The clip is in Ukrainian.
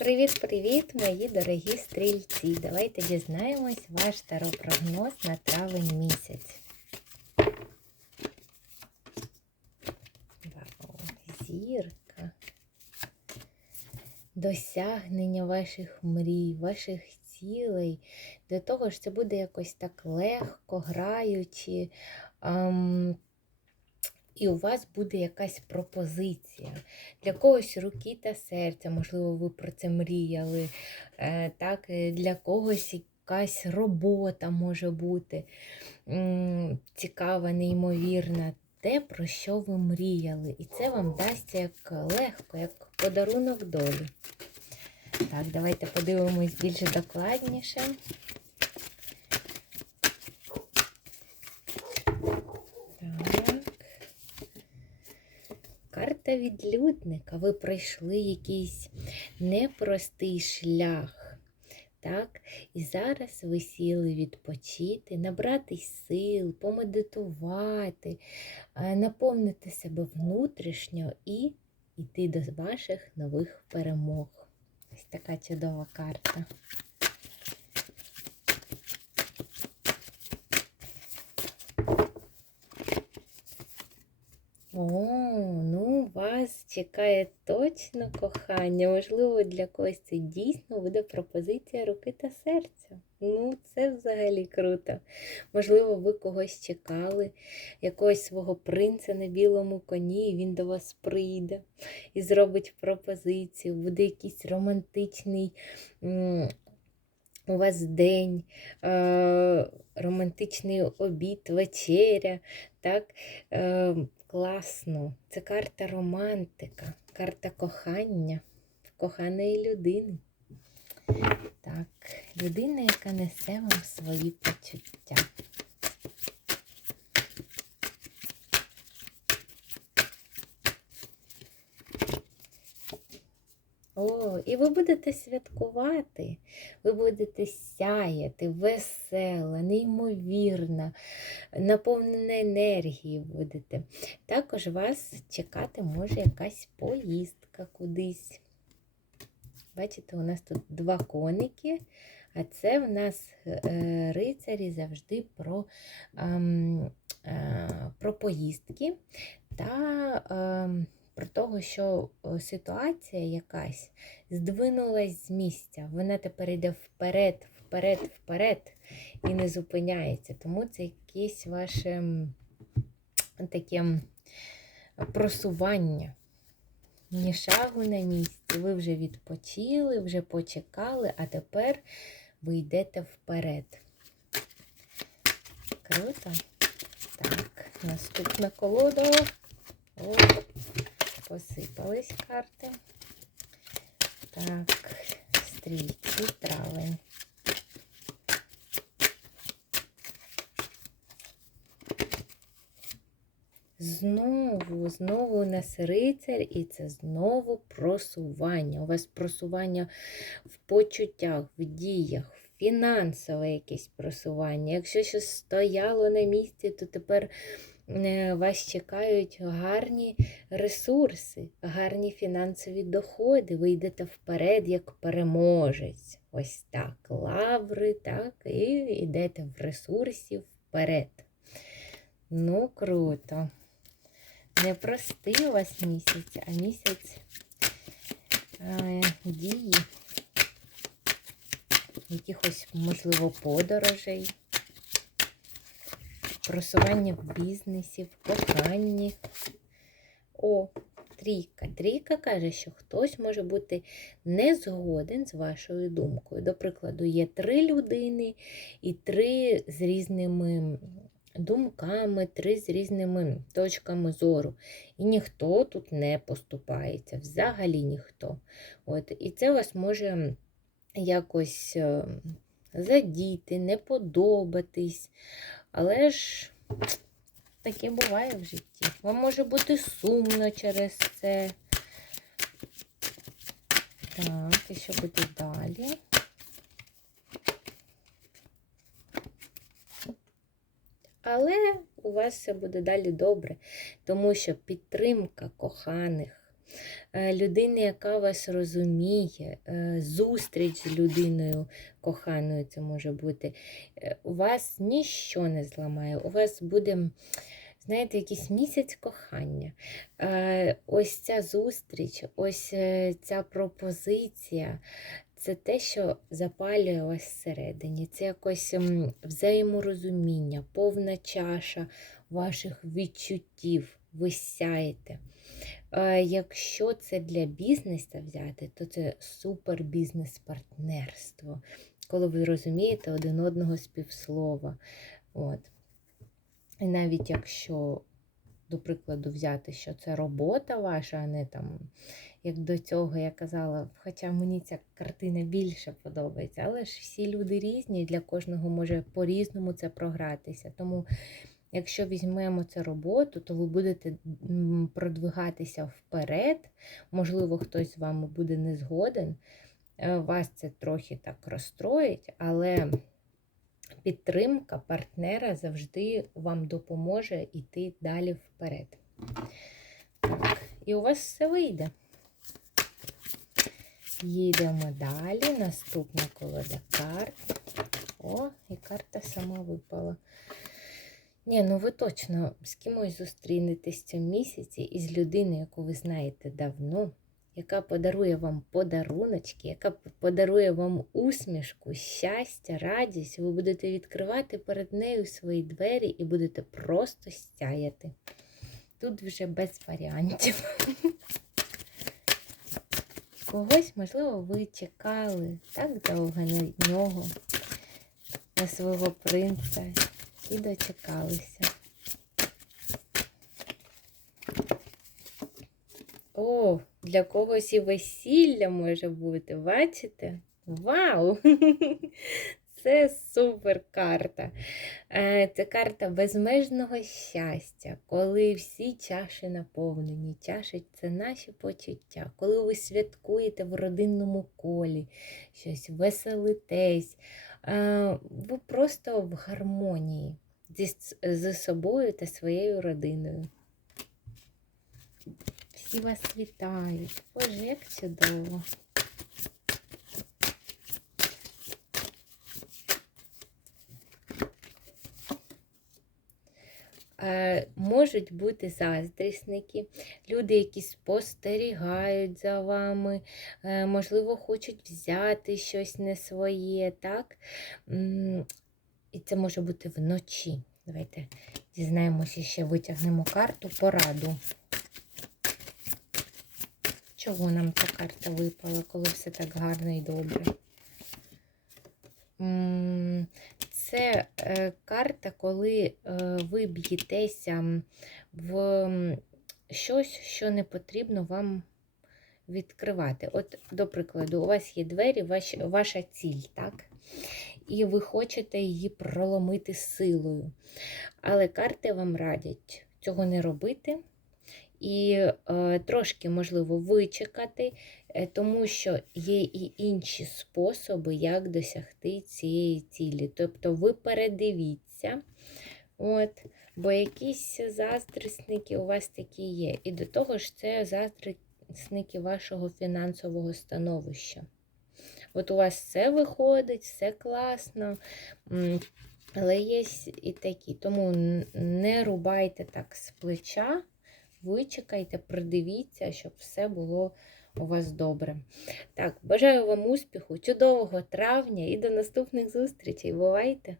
Привіт-привіт, мої дорогі стрільці! Давайте дізнаємось ваш таропрогноз на травень місяць. Зірка. Досягнення ваших мрій, ваших цілей. До того ж, це буде якось так легко, граючи. Ам, і у вас буде якась пропозиція. Для когось руки та серця, можливо, ви про це мріяли. Е, Так, е, Для когось якась робота може бути цікава, неймовірна. Те, про що ви мріяли. І це вам дасть як легко, як подарунок долі. Так, давайте подивимось більш докладніше. Так. Карта відлюдника. Ви пройшли якийсь непростий шлях. Так? І зараз ви сіли відпочити, набратись сил, помедитувати, е, наповнити себе внутрішньо і йти до ваших нових перемог. Ось така чудова карта. О, вас чекає точно кохання. Можливо, для когось це дійсно буде пропозиція руки та серця. Ну, це взагалі круто. Можливо, ви когось чекали, якогось свого принца на білому коні, і він до вас прийде і зробить пропозицію. Буде якийсь романтичний у вас день, романтичний обід, вечеря. так? Класно. Це карта романтика, карта кохання, коханої людини. Так, людина, яка несе вам свої почуття. О, і ви будете святкувати, ви будете сяяти, весела, неймовірна, наповнена енергією будете. Також вас чекати може якась поїздка кудись. Бачите, у нас тут два коники, а це в нас е, рицарі завжди про, ем, е, про поїздки та ем, про того, що ситуація якась здвинулась з місця. Вона тепер йде вперед, вперед, вперед і не зупиняється. Тому це якесь ваше таке просування. Ні шагу на місці. Ви вже відпочили, вже почекали, а тепер ви йдете вперед. Круто. Так, наступна колода. Посипались карти. Так, стрільці, травень. Знову, знову у нас рицар, і це знову просування. У вас просування в почуттях, в діях, в фінансове якесь просування. Якщо щось стояло на місці, то тепер вас чекають гарні ресурси, гарні фінансові доходи. Ви йдете вперед як переможець. Ось так. Лаври, так, і йдете в ресурсі вперед. Ну, круто. Не простий у вас місяць, а місяць е, дії, якихось, можливо, подорожей, просування в бізнесі, в коханні. О, трійка. Трійка каже, що хтось може бути не згоден з вашою думкою. До прикладу, є три людини і три з різними думками, три з різними точками зору. І ніхто тут не поступається, взагалі ніхто. От, І це вас може якось е, задіти, не подобатись. Але ж таке буває в житті. Вам може бути сумно через це. Так, і що буде далі? Але у вас все буде далі добре, тому що підтримка коханих, людини, яка вас розуміє, е, зустріч з людиною коханою це може бути. Е, У вас ніщо не зламає, у вас буде. Знаєте, якийсь місяць кохання. Е, Ось ця зустріч, ось е, ця пропозиція, це те, що запалює вас всередині. Це якось взаєморозуміння, повна чаша ваших відчуттів. Ви сяєте. Е, Якщо це для бізнесу взяти, то це супер бізнес-партнерство, коли ви розумієте один одного з півслова. От. І навіть якщо, до прикладу, взяти, що це робота ваша, а не там, як до цього я казала, хоча мені ця картина більше подобається, але ж всі люди різні, для кожного може по-різному це програтися. Тому, якщо візьмемо це роботу, то ви будете продвигатися вперед. Можливо, хтось з вами буде не згоден. е, Вас це трохи так розстроїть, але підтримка партнера завжди вам допоможе йти далі вперед. Так, і у вас все вийде. Їдемо далі. Наступна колода карт. О, і карта сама випала. Ні, ну ви точно з кимось зустрінетесь в цьому місяці із людиною, яку ви знаєте давно, яка подарує вам подаруночки, яка подарує вам усмішку, щастя, радість. Ви будете відкривати перед нею свої двері і будете просто сяяти. Тут вже без варіантів. Когось, можливо, ви чекали так довго на нього, на свого принца, і дочекалися. О, для когось і весілля може бути, бачите? Вау! Це супер карта. Е, Це карта безмежного щастя, коли всі чаші наповнені. Чаші це наші почуття. Коли ви святкуєте в родинному колі, щось веселитесь, ви просто в гармонії зі, с- з собою та своєю родиною. Всі вас вітають. Боже, як чудово. Можуть бути заздрісники, люди, які спостерігають за вами, е, можливо, хочуть взяти щось не своє, так? І це може бути вночі. Давайте дізнаємося, ще витягнемо карту пораду. Чого нам ця карта випала, коли все так гарно і добре? Це е, карта, коли е, ви б'єтеся в щось, що не потрібно вам відкривати. От, до прикладу, у вас є двері, ваш, ваша ціль, так? І ви хочете її проломити силою. Але карти вам радять цього не робити. І е, трошки, можливо, вичекати, тому що є і інші способи, як досягти цієї цілі. Тобто ви передивіться, от, бо якісь заздрісники у вас такі є. І до того ж, це заздрісники вашого фінансового становища. От у вас все виходить, все класно. Але є і такі. Тому не рубайте так з плеча, вичекайте, придивіться, щоб все було у вас добре. Так, бажаю вам успіху, чудового травня і до наступних зустрічей. Бувайте!